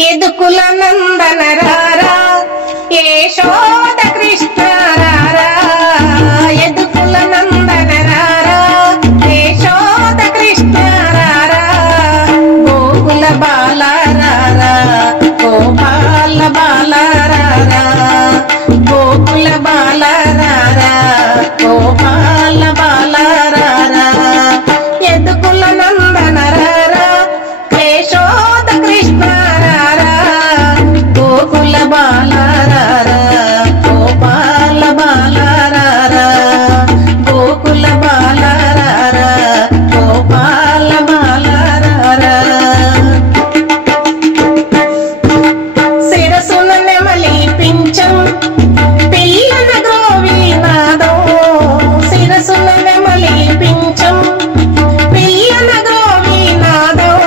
యదుకుల నందన రారా యశోద కృష్ణ రారా యదుకుల నందన రారా యశోద కృష్ణ రారా గోకుల బాల రారా గోపాల బాల రారా గోకుల బాల రారా గోపాల బాల రారా యదుకుల నందన రారా యశోద కృష్ణ రారా గోకుల బాల రారా గోపాల బాల రారా గోకుల బాల రారా గోపాల బాల రారా శిరసున నెమలి పించం పిల్లన గ్రోవి నాదం శిరసున నెమలి పించం పిల్లన గ్రోవి నాదం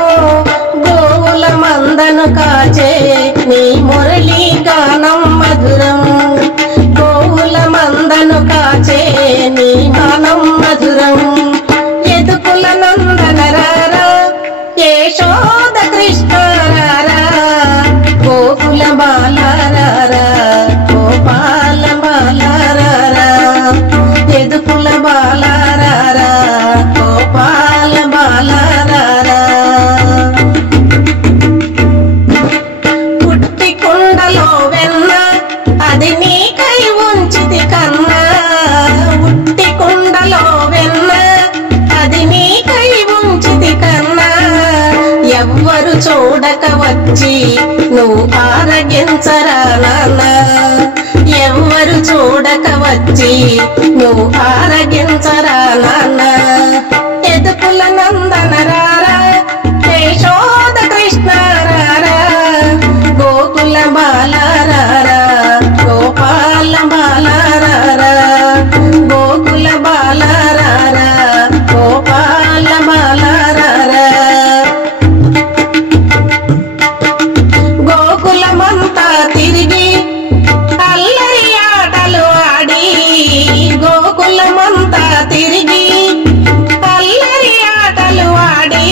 గోవుల మందను కాచే నీ మురళీ గానం మధురం గోవుల మందను కాచే నీ గానం మధురం యదుకుల నందన రారా యశోద కృష్ణ రారా గోకుల బాల రారా గోపాల బాల రారా యదుకుల బాల రారా గోపాల బాల రారా పుట్టి కుండలో వెన్న అది నీకై ఉంచితి కన్నా పుట్టి కుండలో వెన్న అది నీకై ఉంచితి కన్నా ఎవ్వరు చూడక వచ్చి నువ్వు ఆరగించరా నాన్న ఎవ్వరు చూడక వచ్చి నువ్వు ఆరగించరా నాన్న యదుకుల నందన రారా యశోద కృష్ణ రారా గోకుల బాల రారా గోపాల బాల రారా గోకుల బాల రారా గోపాల బాల రారా గోకులమంతా తిరిగి అల్లరి ఆటలు ఆడి గోకులమంతా తిరిగి అల్లరి ఆటలు ఆడి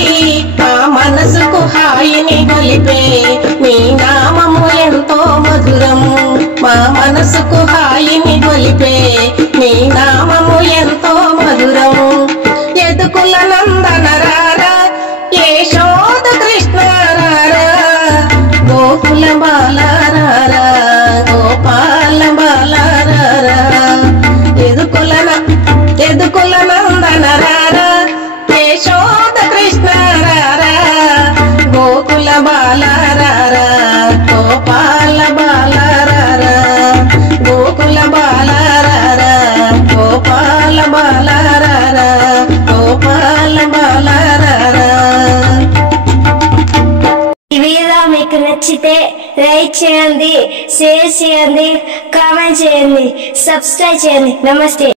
ఆ మనసుకు హాయిని గొలిపే నీ నామము ఎంతో మధురం మా మనసుకు హాయిని గొలిపే నీ నామము ఎంతో మధురం యదుకుల నందన రారా యశోద కృష్ణ రారా గోకుల బాల రారా గోపాల బాల రారా యదుకుల నందన రారా యశోద కృష్ణ రారా గోకుల బాల రారా గోపాల బాల రారా గోకుల బాల రారా గోపాల బాల రారా గోపాల బాల రారా. ఈ వీడియో మీకు నచ్చితే లైక్ చేయండి, షేర్ చేయండి, కామెంట్ చేయండి, సబ్స్క్రైబ్ చేయండి. నమస్తే.